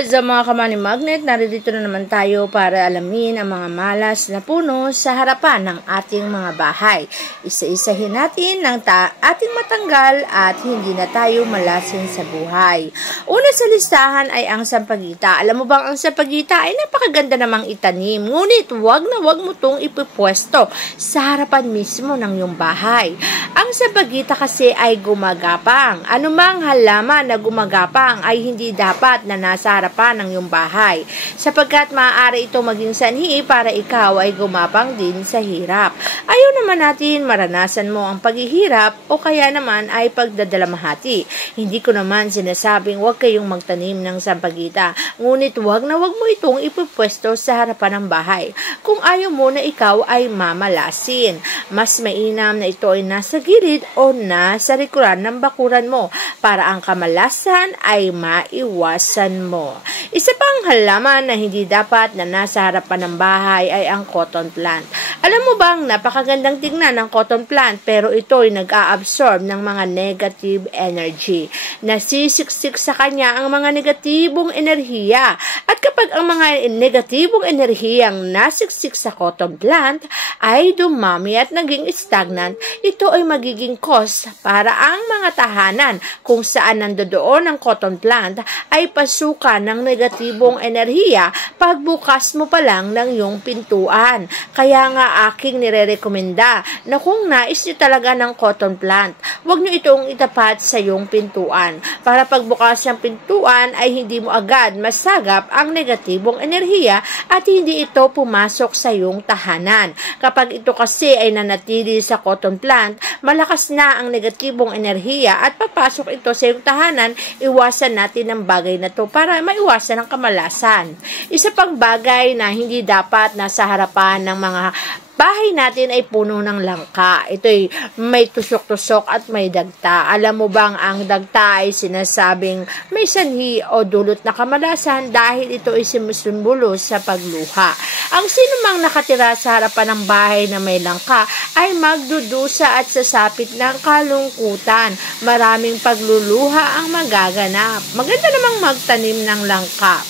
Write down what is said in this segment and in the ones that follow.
What's up mga kamani magnet? Narito na naman tayo para alamin ang mga malas na puno sa harapan ng ating mga bahay. Isa-isahin natin ng ating matanggal at hindi na tayo malasin sa buhay. Una sa listahan ay ang sampagita. Alam mo bang ang sampagita ay napakaganda namang itanim, ngunit wag na wag mo itong ipupwesto sa harapan mismo ng iyong bahay. Ang sampagita kasi ay gumagapang. Anumang halaman na gumagapang ay hindi dapat na nasa harapan ng iyong bahay, sapagkat maaari ito maging sanhi para ikaw ay gumapang din sa hirap. Ayaw naman natin maranasan mo ang paghihirap o kaya naman ay pagdadalamhati. Hindi ko naman sinasabing huwag kayong magtanim ng sampagita, ngunit huwag na huwag mo itong ipupwesto sa harapan ng bahay kung ayaw mo na ikaw ay mamalasin. Mas mainam na ito ay nasa gilid o nasa likuran ng bakuran mo para ang kamalasan ay maiwasan mo. Isa pang halaman na hindi dapat na nasa harapan ng bahay ay ang cotton plant. Alam mo bang napakagandang tingnan ng cotton plant, pero ito ay nag-a-absorb ng mga negative energy. Nasisiksik sa kanya ang mga negatibong enerhiya. At kapag ang mga negatibong enerhiyang nasiksik sa cotton plant ay dumami at naging stagnant, ito ay magiging cause para ang mga tahanan kung saan nandoon ang cotton plant ay pasukan ng negatibong enerhiya pagbukas mo pa lang ng iyong pintuan. Kaya nga aking nirerekomenda na kung nais nyo talaga ng cotton plant, huwag nyo itong itapat sa iyong pintuan para pagbukas ng pintuan ay hindi mo agad masagap ang negatibong enerhiya at hindi ito pumasok sa iyong tahanan. Kapag ito kasi ay nanatili sa cotton plant, malakas na ang negatibong enerhiya at papasok ito sa iyong tahanan. Iwasan natin ang bagay na to para maiwasan ang kamalasan. Isa pang bagay na hindi dapat nasa harapan ng mga bahay natin ay puno ng langka. Ito ay may tusok-tusok at may dagta. Alam mo bang ang dagta ay sinasabing may sanhi o dulot na kamalasan dahil ito ay sumusumbolo sa pagluha. Ang sinumang nakatira sa harapan ng bahay na may langka ay magdudusa at sasapit ng kalungkutan. Maraming pagluluha ang magaganap. Maganda namang magtanim ng langka,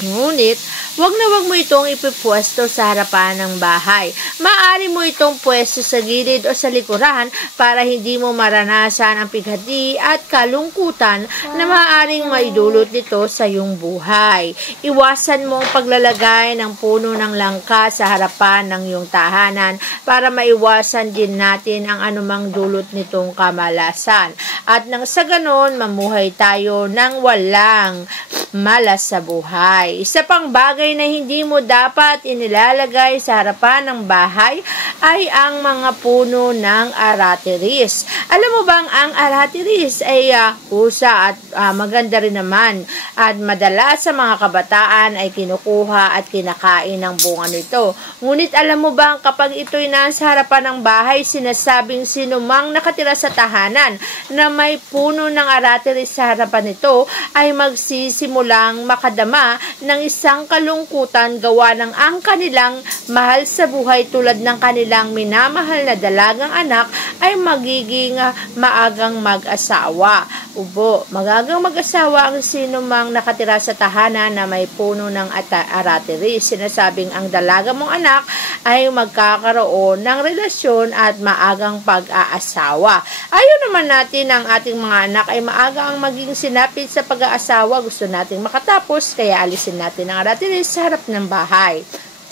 ngunit wag na wag mo itong ipipwesto sa harapan ng bahay. Maaari mo itong pwesto sa gilid o sa likuran para hindi mo maranasan ang pighati at kalungkutan na maaaring maidulot nito sa iyong buhay. Iwasan mo ang paglalagay ng puno ng langka sa harapan ng iyong tahanan para maiwasan din natin ang anumang dulot nitong kamalasan. At nang sa ganon, mamuhay tayo ng walang malas sa buhay. Isa pang bagay na hindi mo dapat inilalagay sa harapan ng bahay ay ang mga puno ng aratiris. Alam mo bang ang aratiris ay pusa at maganda rin naman, at madalas sa mga kabataan ay kinukuha at kinakain ng bunga nito. Ngunit alam mo bang kapag ito'y nasa harapan ng bahay, sinasabing sinumang nakatira sa tahanan na may puno ng aratiris sa harapan nito ay magsisimulang makadama ng isang kalungkutan gawa ng ang kanilang mahal sa buhay tulad ng kanilang minamahal na dalagang anak ay magiging maagang mag-asawa. Magagang mag-asawa ang sinumang nakatira sa tahanan na may puno ng aratiris. Sinasabing ang dalaga mong anak ay magkakaroon ng relasyon at maagang pag-aasawa. Ayaw naman natin ang ating mga anak ay maagang maging sinapit sa pag-aasawa. Gusto nating makatapos, kaya alisin natin ang aratiris sa harap ng bahay.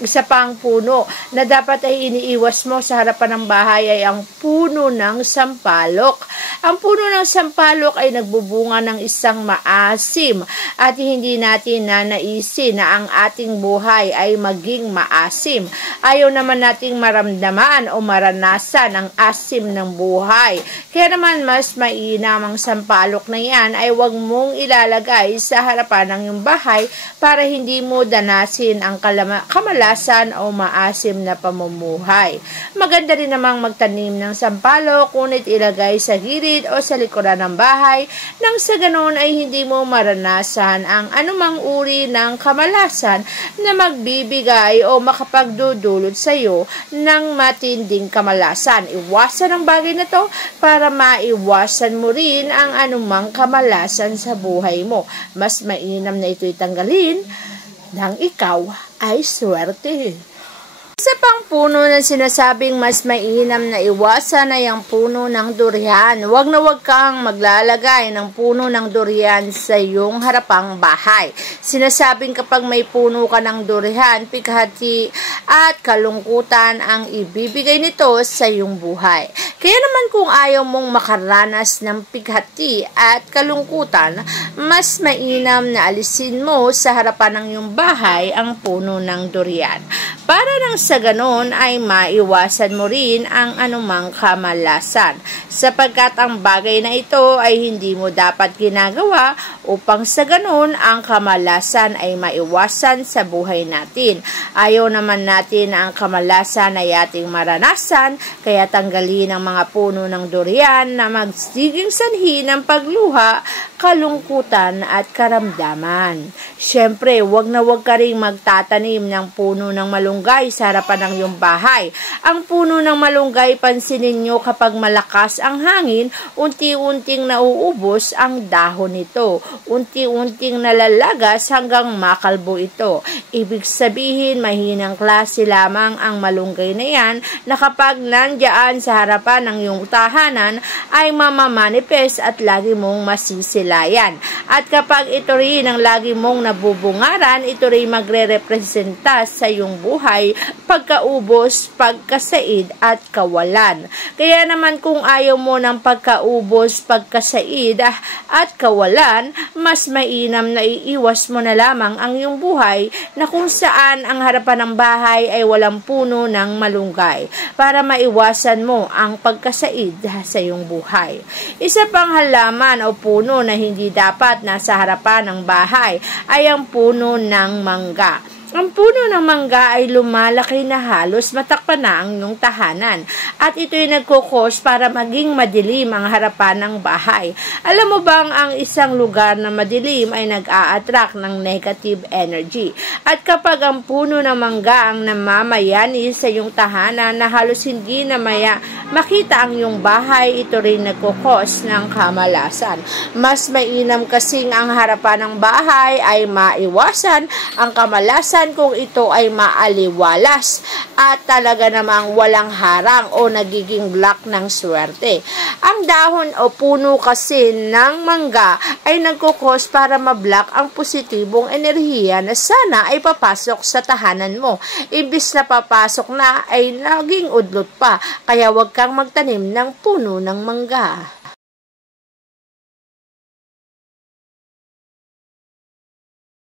Isa pang puno na dapat ay iniiwas mo sa harapan ng bahay ay ang puno ng sampalok. Ang puno ng sampalok ay nagbubunga ng isang maasim at hindi natin nanaisin na ang ating buhay ay maging maasim. Ayaw naman nating maramdaman o maranasan ang asim ng buhay. Kaya naman mas mainam ang sampalok na yan ay huwag mong ilalagay sa harapan ng iyong bahay para hindi mo danasin ang kamalasan kamalasan o maasim na pamumuhay. Maganda rin namang magtanim ng sampalok, ngunit ilagay sa gilid o sa likuran ng bahay nang sa ganon ay hindi mo maranasan ang anumang uri ng kamalasan na magbibigay o makapagdudulot sa iyo ng matinding kamalasan. Iwasan ang bagay na to para maiwasan mo rin ang anumang kamalasan sa buhay mo. Mas mainam na ito'y tanggalin nang ikaw ay swerte. Isa pang puno na sinasabing mas mainam na iwasan ay ang puno ng durian. Huwag na huwag kang maglalagay ng puno ng durian sa iyong harapang bahay. Sinasabing kapag may puno ka ng durian, pighati at kalungkutan ang ibibigay nito sa iyong buhay. Kaya naman kung ayaw mong makaranas ng pighati at kalungkutan, mas mainam na alisin mo sa harapan ng iyong bahay ang puno ng durian. Para nang sa ganon ay maiwasan mo rin ang anumang kamalasan, sapagkat ang bagay na ito ay hindi mo dapat ginagawa upang sa ganon ang kamalasan ay maiwasan sa buhay natin. Ayaw naman natin ang kamalasan ay ating maranasan, kaya tanggalin ang mga puno ng durian na magsiging sanhi ng pagluha, kalungkutan at karamdaman. Siyempre, wag na wag ka rin magtatanim ng puno ng malunggay sa harapan ng iyong bahay. Ang puno ng malunggay, pansinin nyo kapag malakas ang hangin, unti-unting nauubos ang dahon nito. Unti-unting nalalagas hanggang makalbo ito. Ibig sabihin, mahinang klase lamang ang malunggay na yan na kapag nandiyan sa harapan ng iyong tahanan ay mamamanifest at lagi mong masisilayan. At kapag ito rin ang lagi mong nabubungaran, ito rin magre-representa sa iyong buhay, pagkaubos, pagkasaid at kawalan. Kaya naman kung ayaw mo ng pagkaubos, pagkasaid at kawalan, mas mainam na iiwas mo na lamang ang iyong buhay na kung saan ang harapan ng bahay ay walang puno ng malunggay para maiwasan mo ang pagkasaid sa iyong buhay. Isa pang halaman o puno na hindi dapat nasa harapan ng bahay ay ang puno ng mangga. Ang puno ng mangga ay lumalaki na halos matakpan na ang iyong tahanan at ito'y nagkukos para maging madilim ang harapan ng bahay. Alam mo bang ang isang lugar na madilim ay nag-a-attract ng negative energy? At kapag ang puno ng mangga ang namamayani sa iyong tahanan na halos hindi na makita ang iyong bahay, ito rin nagkukos ng kamalasan. Mas mainam kasing ang harapan ng bahay ay maiwasan ang kamalasan kung ito ay maaliwalas at talaga namang walang harang o nagiging block ng swerte. Ang dahon o puno kasi ng mangga ay nagkukos para mablock ang positibong enerhiya na sana ay papasok sa tahanan mo. Imbis na papasok na ay naging udlot pa, kaya huwag kang magtanim ng puno ng mangga.